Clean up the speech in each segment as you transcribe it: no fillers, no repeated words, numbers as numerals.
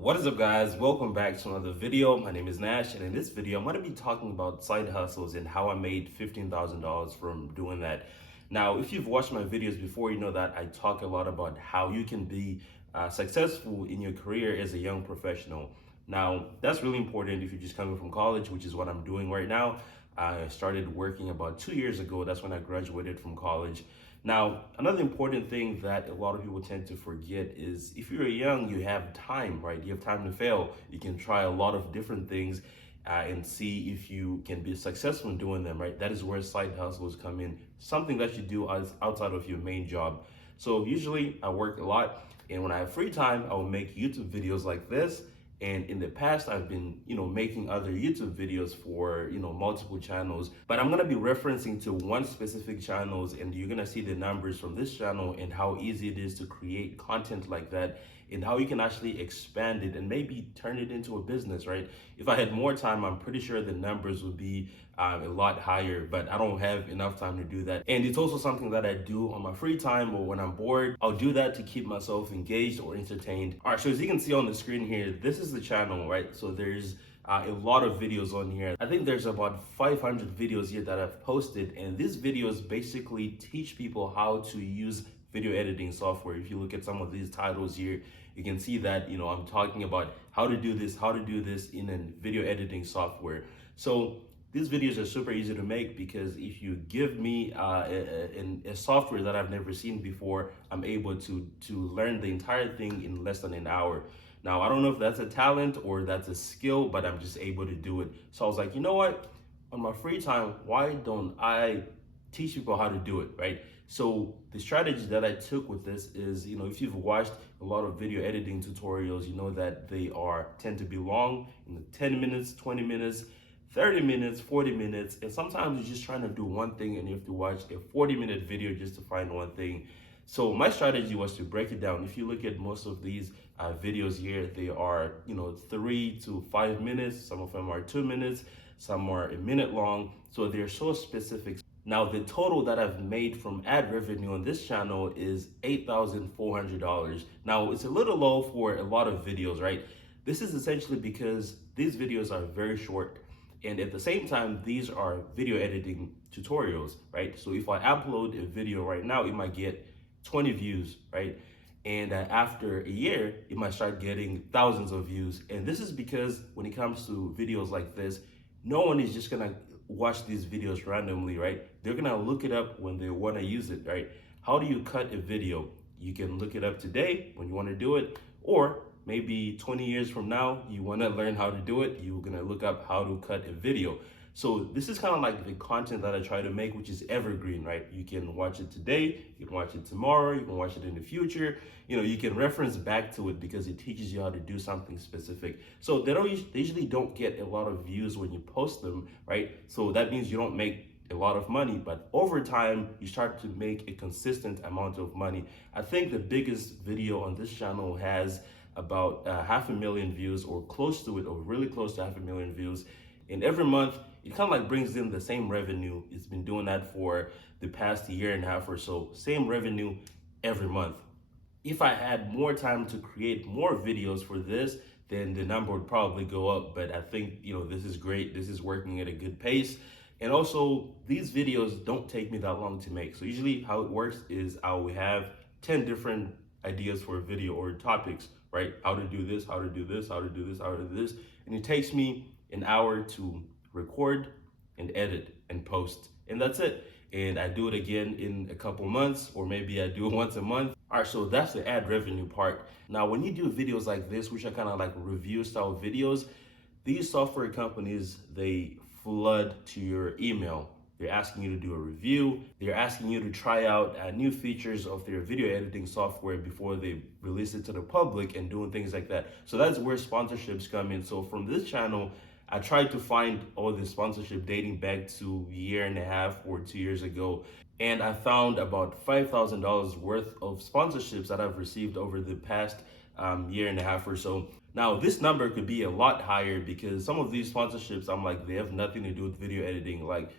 What is up, guys? Welcome back to another video. My name is Nash, and in this video I'm going to be talking about side hustles and how I made $15,000 from doing that. Now, if you've watched my videos before, you know that I talk a lot about how you can be successful in your career as a young professional. Now, that's really important if you're just coming from college, which is what I'm doing right now. I started working about 2 years ago. That's when I graduated from college. Now, another important thing that a lot of people tend to forget is if you're young, you have time, right? You have time to fail. You can try a lot of different things and see if you can be successful in doing them, right? That is where side hustles come in, something that you do outside of your main job. So usually I work a lot, and when I have free time, I will make YouTube videos like this. And in the past, I've been, making other YouTube videos for, multiple channels, but I'm going to be referencing to one specific channels, and you're going to see the numbers from this channel and how easy it is to create content like that and how you can actually expand it and maybe turn it into a business, right? If I had more time, I'm pretty sure the numbers would be a lot higher, but I don't have enough time to do that. And it's also something that I do on my free time or when I'm bored. I'll do that to keep myself engaged or entertained. All right, so as you can see on the screen here, this is the channel, right? So there's a lot of videos on here. I think there's about 500 videos here that I've posted, and these videos basically teach people how to use video editing software. If you look at some of these titles here, you can see that, I'm talking about how to do this in a video editing software. So these videos are super easy to make because if you give me a software that I've never seen before, I'm able to learn the entire thing in less than an hour. Now, I don't know if that's a talent or that's a skill, but I'm just able to do it. So I was like, you know what? On my free time, why don't I teach people how to do it, right? So the strategy that I took with this is, if you've watched a lot of video editing tutorials, you know that they tend to be long, 10 minutes, 20 minutes, 30 minutes, 40 minutes, and sometimes you're just trying to do one thing and you have to watch a 40-minute video just to find one thing. So my strategy was to break it down. If you look at most of these videos here, they are 3 to 5 minutes. Some of them are 2 minutes, some are a minute long. So they're so specific. Now the total that I've made from ad revenue on this channel is $8,400. Now it's a little low for a lot of videos, right? This is essentially because these videos are very short. And at the same time, these are video editing tutorials, right? So if I upload a video right now, it might get 20 views, right? And after a year, it might start getting thousands of views. And this is because when it comes to videos like this, no one is just gonna watch these videos randomly, right? They're gonna look it up when they wanna use it, right? How do you cut a video? You can look it up today when you wanna do it, or maybe 20 years from now, you want to learn how to do it, you're going to look up how to cut a video. So this is kind of like the content that I try to make, which is evergreen, right? You can watch it today, you can watch it tomorrow, you can watch it in the future. You can reference back to it because it teaches you how to do something specific. So they usually don't get a lot of views when you post them, right? So that means you don't make a lot of money, but over time you start to make a consistent amount of money. I think the biggest video on this channel has about 500,000 views or close to it, or really close to 500,000 views. And every month it kind of like brings in the same revenue. It's been doing that for the past year and a half or so, same revenue every month. If I had more time to create more videos for this, then the number would probably go up. But I think, this is great. This is working at a good pace. And also these videos don't take me that long to make. So usually how it works is I will have 10 different ideas for a video or topics, right? How to do this, how to do this, how to do this, how to do this. And it takes me an hour to record and edit and post. And that's it. And I do it again in a couple months, or maybe I do it once a month. All right, so that's the ad revenue part. Now, when you do videos like this, which are kind of like review style videos, these software companies, they flood to your email. They're asking you to do a review. They're asking you to try out new features of their video editing software before they release it to the public and doing things like that. So that's where sponsorships come in. So from this channel, I tried to find all the sponsorship dating back to a year and a half or 2 years ago. And I found about $5,000 worth of sponsorships that I've received over the past year and a half or so. Now, this number could be a lot higher because some of these sponsorships, I'm like, they have nothing to do with video editing. Like,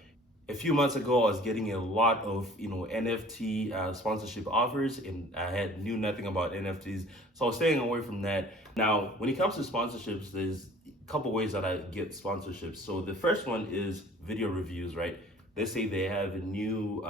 A few months ago, I was getting a lot of NFT sponsorship offers, and I had knew nothing about NFTs, so I was staying away from that. Now, when it comes to sponsorships, there's a couple ways that I get sponsorships. So the first one is video reviews, right? Let's say they have a new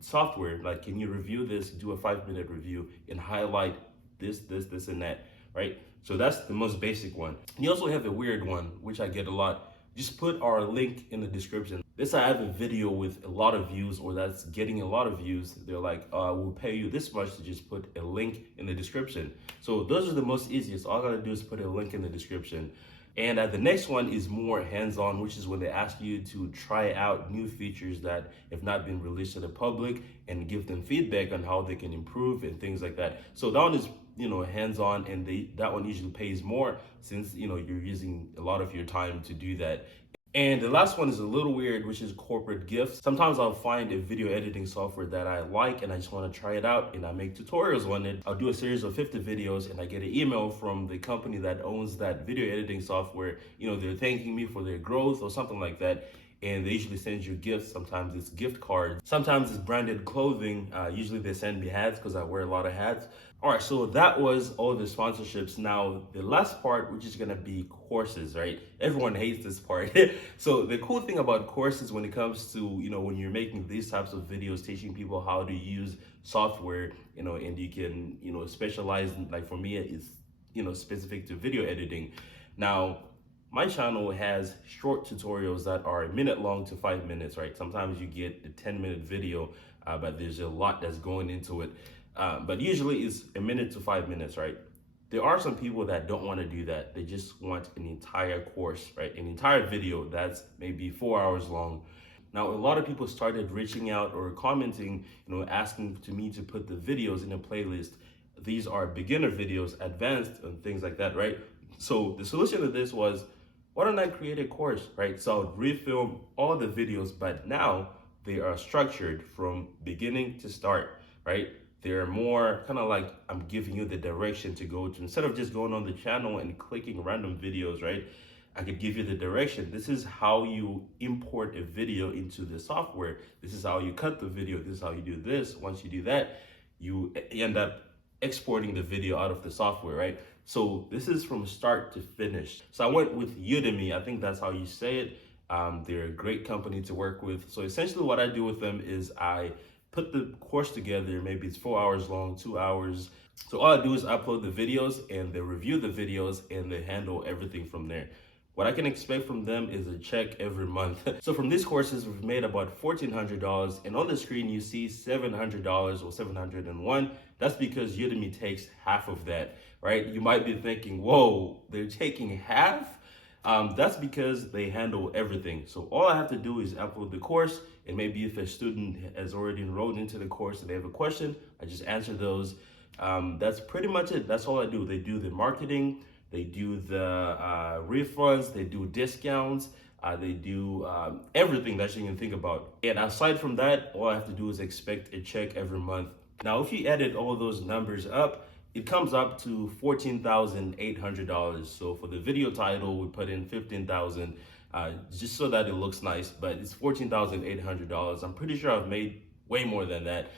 software, like, can you review this? Do a 5-minute review and highlight this, and that, right? So that's the most basic one. And you also have a weird one, which I get a lot. Just put our link in the description. This, I have a video with a lot of views, or that's getting a lot of views. They're like, we'll pay you this much to just put a link in the description. So those are the most easiest. All I gotta do is put a link in the description. And the next one is more hands-on, which is when they ask you to try out new features that have not been released to the public and give them feedback on how they can improve and things like that. So that one is hands-on, and that one usually pays more since you're using a lot of your time to do that. And the last one is a little weird, which is corporate gifts. Sometimes I'll find a video editing software that I like and I just want to try it out, and I make tutorials on it. I'll do a series of 50 videos and I get an email from the company that owns that video editing software. They're thanking me for their growth or something like that. And they usually send you gifts. Sometimes it's gift cards. Sometimes it's branded clothing. Usually they send me hats because I wear a lot of hats. All right, so that was all the sponsorships. Now, the last part, which is gonna be courses, right? Everyone hates this part. So the cool thing about courses when it comes to, when you're making these types of videos, teaching people how to use software, and you can, specialize, like for me, it's, specific to video editing. Now, my channel has short tutorials that are a minute long to 5 minutes, right? Sometimes you get a 10-minute video, but there's a lot that's going into it. But usually it's a minute to 5 minutes, right? There are some people that don't want to do that. They just want an entire course, right? An entire video that's maybe 4 hours long. Now, a lot of people started reaching out or commenting, asking to me to put the videos in a playlist. These are beginner videos, advanced, and things like that, right? So the solution to this was, why don't I create a course, right? So I would refilm all the videos, but now they are structured from beginning to start, right? They're more kind of like I'm giving you the direction to go to. Instead of just going on the channel and clicking random videos, right? I could give you the direction. This is how you import a video into the software. This is how you cut the video. This is how you do this. Once you do that, you end up exporting the video out of the software, right? So this is from start to finish. So I went with Udemy. I think that's how you say it. They're a great company to work with. So essentially what I do with them is I put the course together. Maybe it's 4 hours long, 2 hours. So all I do is upload the videos and they review the videos and they handle everything from there. What I can expect from them is a check every month. So from these courses, we've made about $1,400, and on the screen you see $700 or 701. That's because Udemy takes half of that, right? You might be thinking, whoa, they're taking half? That's because they handle everything. So all I have to do is upload the course, and maybe if a student has already enrolled into the course and they have a question, I just answer those. That's pretty much it. That's all I do. They do the marketing, they do the refunds, they do discounts, they do everything that you can think about. And aside from that, all I have to do is expect a check every month. Now, if you added all those numbers up, it comes up to $14,800. So for the video title, we put in 15,000 just so that it looks nice, but it's $14,800. I'm pretty sure I've made way more than that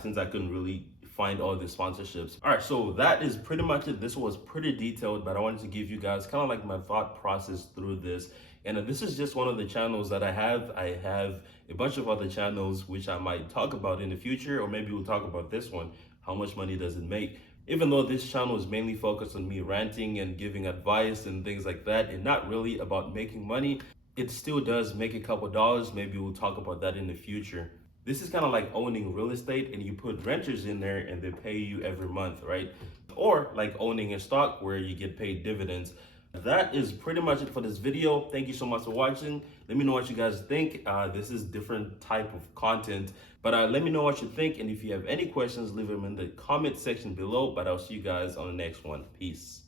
since I couldn't really find all the sponsorships. All right, so that is pretty much it. This was pretty detailed, but I wanted to give you guys kind of like my thought process through this. And this is just one of the channels that I have. I have a bunch of other channels which I might talk about in the future, or maybe we'll talk about this one. How much money does it make? Even though this channel is mainly focused on me ranting and giving advice and things like that, and not really about making money, it still does make a couple dollars. Maybe we'll talk about that in the future. This is kind of like owning real estate, and you put renters in there and they pay you every month, right? Or like owning a stock where you get paid dividends. That is pretty much it for this video. Thank you so much for watching. Let me know what you guys think. This is different type of content, but let me know what you think. And if you have any questions, leave them in the comment section below, but I'll see you guys on the next one. Peace.